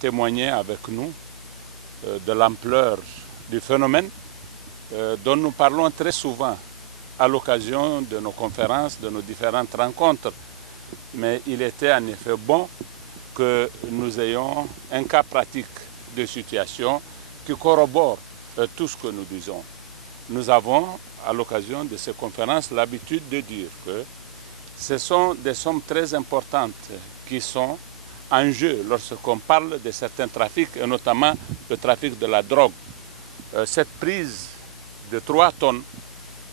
témoigner avec nous de l'ampleur du phénomène dont nous parlons très souvent à l'occasion de nos conférences, de nos différentes rencontres. Mais il était en effet bon que nous ayons un cas pratique de situation qui corrobore tout ce que nous disons. Nous avons, à l'occasion de ces conférences, l'habitude de dire que ce sont des sommes très importantes qui sont en jeu lorsqu'on parle de certains trafics, et notamment le trafic de la drogue. Cette prise de 3 tonnes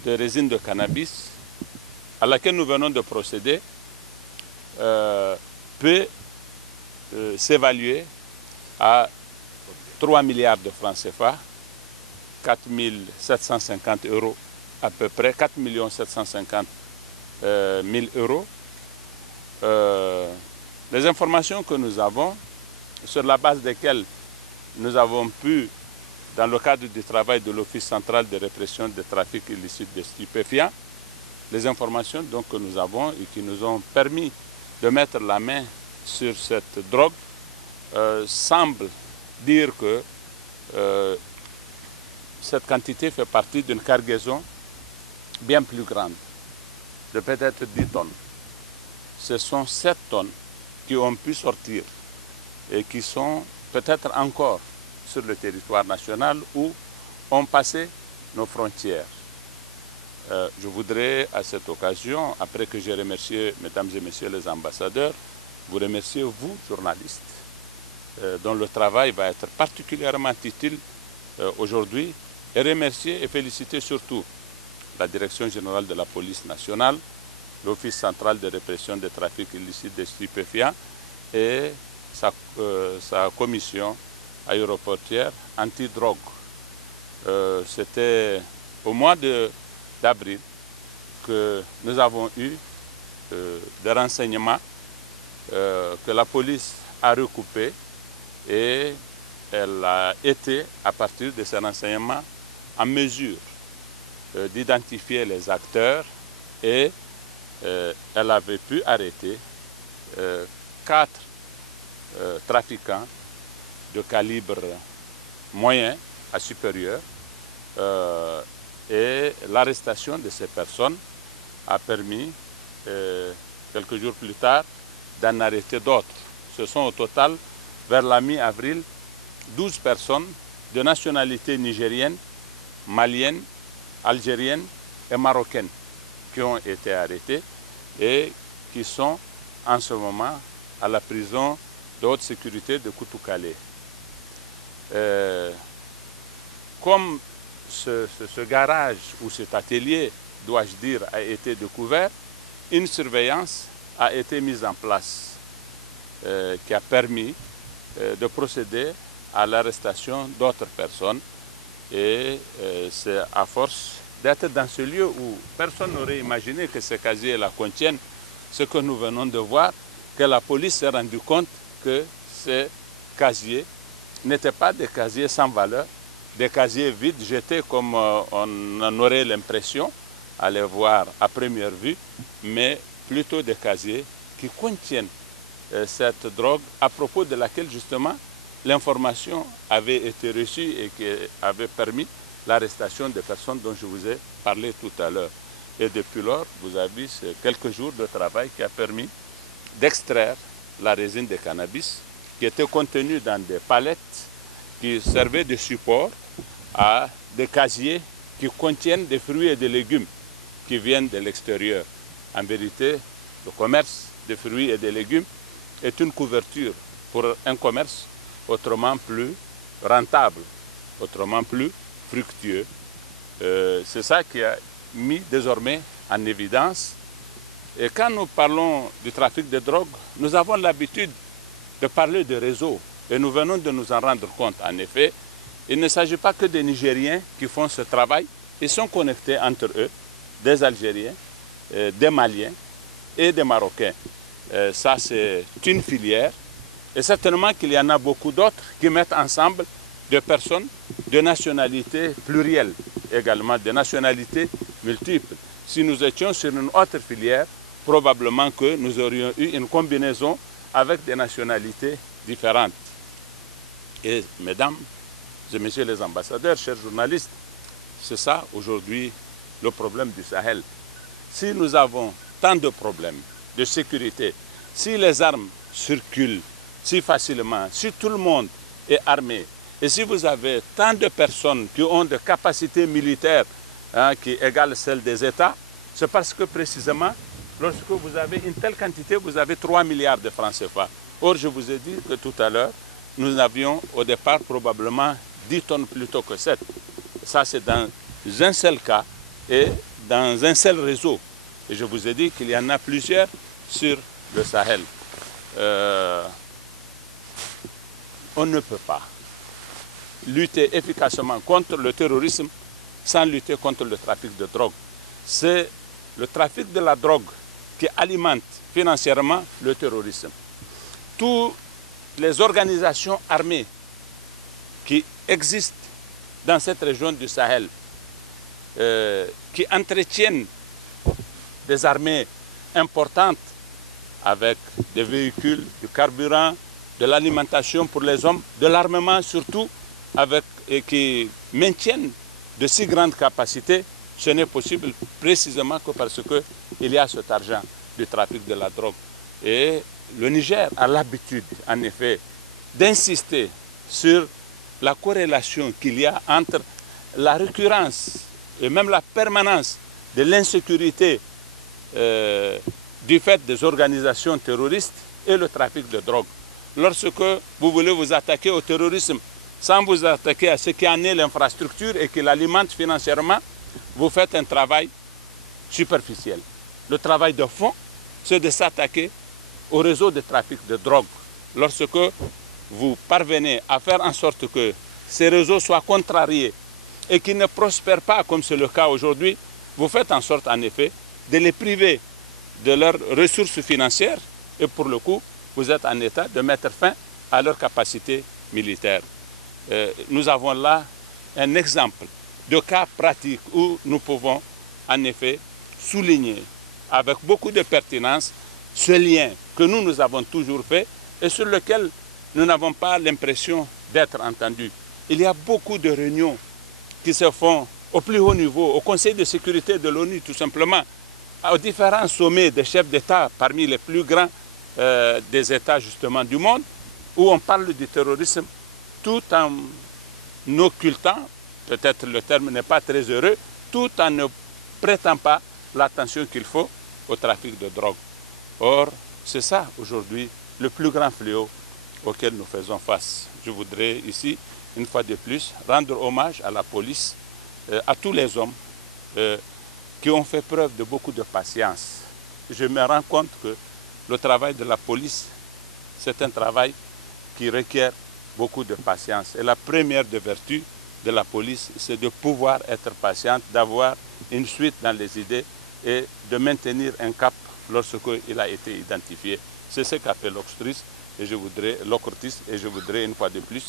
de résine de cannabis à laquelle nous venons de procéder peut s'évaluer à 3 milliards de francs CFA, 4 750 euros à peu près, 4 750 000 euros. Les informations que nous avons, sur la base desquelles nous avons pu, dans le cadre du travail de l'Office central de répression des trafics illicites de stupéfiants, les informations donc, que nous avons et qui nous ont permis de mettre la main sur cette drogue semblent dire que cette quantité fait partie d'une cargaison bien plus grande, de peut-être 10 tonnes. Ce sont 7 tonnes qui ont pu sortir et qui sont peut-être encore sur le territoire national ou ont passé nos frontières. Je voudrais à cette occasion, après que j'ai remercié mesdames et messieurs les ambassadeurs, vous remercier vous, journalistes, dont le travail va être particulièrement utile aujourd'hui, et remercier et féliciter surtout la Direction générale de la police nationale, l'Office central de répression des trafics illicites de stupéfiants et sa commission aéroportière anti-drogue. C'était au mois d'avril que nous avons eu des renseignements que la police a recoupés et elle a été, à partir de ces renseignements, en mesure d'identifier les acteurs et elle avait pu arrêter 4 trafiquants de calibre moyen à supérieur et l'arrestation de ces personnes a permis, quelques jours plus tard, d'en arrêter d'autres. Ce sont au total, vers la mi-avril, 12 personnes de nationalité nigérienne, malienne, algérienne et marocaine qui ont été arrêtées et qui sont en ce moment à la prison de haute sécurité de Koutoukale. Comme ce garage ou cet atelier, dois-je dire, a été découvert, une surveillance a été mise en place qui a permis de procéder à l'arrestation d'autres personnes et c'est à force d'être dans ce lieu où personne n'aurait imaginé que ces casiers la contiennent, ce que nous venons de voir, que la police s'est rendue compte que ces casiers n'étaient pas des casiers sans valeur, des casiers vides, jetés comme on en aurait l'impression à les voir à première vue, mais plutôt des casiers qui contiennent cette drogue à propos de laquelle justement l'information avait été reçue et qui avait permis l'arrestation des personnes dont je vous ai parlé tout à l'heure. Et depuis lors, vous avez vu, c'est quelques jours de travail qui a permis d'extraire la résine de cannabis qui était contenue dans des palettes qui servaient de support à des casiers qui contiennent des fruits et des légumes qui viennent de l'extérieur. En vérité, le commerce des fruits et des légumes est une couverture pour un commerce autrement plus rentable, autrement plus fructueux. C'est ça qui a mis désormais en évidence. Et quand nous parlons du trafic de drogue, nous avons l'habitude de parler de réseaux. Et nous venons de nous en rendre compte. En effet, il ne s'agit pas que des Nigériens qui font ce travail. Ils sont connectés entre eux, des Algériens, des Maliens et des Marocains. Ça, c'est une filière. Et certainement qu'il y en a beaucoup d'autres qui mettent ensemble des personnes de nationalités plurielles, également de nationalités multiples. Si nous étions sur une autre filière, probablement que nous aurions eu une combinaison avec des nationalités différentes. Et mesdames et messieurs les ambassadeurs, chers journalistes, c'est ça aujourd'hui le problème du Sahel. Si nous avons tant de problèmes de sécurité, si les armes circulent si facilement, si tout le monde est armé, et si vous avez tant de personnes qui ont des capacités militaires qui égalent celles des États, c'est parce que précisément, lorsque vous avez une telle quantité, vous avez 3 milliards de francs CFA. Or, je vous ai dit que tout à l'heure, nous avions au départ probablement 10 tonnes plutôt que 7. Ça, c'est dans un seul cas et dans un seul réseau. Et je vous ai dit qu'il y en a plusieurs sur le Sahel. On ne peut pas lutter efficacement contre le terrorisme sans lutter contre le trafic de drogue. C'est le trafic de la drogue qui alimente financièrement le terrorisme. Toutes les organisations armées qui existent dans cette région du Sahel, qui entretiennent des armées importantes avec des véhicules, du carburant, de l'alimentation pour les hommes, de l'armement surtout, et qui maintiennent de si grandes capacités, ce n'est possible précisément que parce qu'il y a cet argent du trafic de la drogue. Et le Niger a l'habitude, en effet, d'insister sur la corrélation qu'il y a entre la récurrence et même la permanence de l'insécurité du fait des organisations terroristes et le trafic de drogue. Lorsque vous voulez vous attaquer au terrorisme sans vous attaquer à ce qui en est l'infrastructure et qui l'alimente financièrement, vous faites un travail superficiel. Le travail de fond, c'est de s'attaquer au réseau de trafic de drogue. Lorsque vous parvenez à faire en sorte que ces réseaux soient contrariés et qu'ils ne prospèrent pas comme c'est le cas aujourd'hui, vous faites en sorte en effet de les priver de leurs ressources financières et pour le coup, vous êtes en état de mettre fin à leurs capacités militaires. Nous avons là un exemple de cas pratique où nous pouvons en effet souligner avec beaucoup de pertinence ce lien que nous avons toujours fait et sur lequel nous n'avons pas l'impression d'être entendus. Il y a beaucoup de réunions qui se font au plus haut niveau, au Conseil de sécurité de l'ONU tout simplement, aux différents sommets des chefs d'État parmi les plus grands des États justement du monde, où on parle du terrorisme tout en occultant, peut-être le terme n'est pas très heureux, tout en ne prêtant pas l'attention qu'il faut au trafic de drogue. Or, c'est ça aujourd'hui le plus grand fléau auquel nous faisons face. Je voudrais ici, une fois de plus, rendre hommage à la police, à tous les hommes qui ont fait preuve de beaucoup de patience. Je me rends compte que le travail de la police, c'est un travail qui requiert beaucoup de patience. Et la première des vertus de la police, c'est de pouvoir être patiente, d'avoir une suite dans les idées et de maintenir un cap lorsqu'il a été identifié. C'est ce qu'a fait l'Octris et je voudrais une fois de plus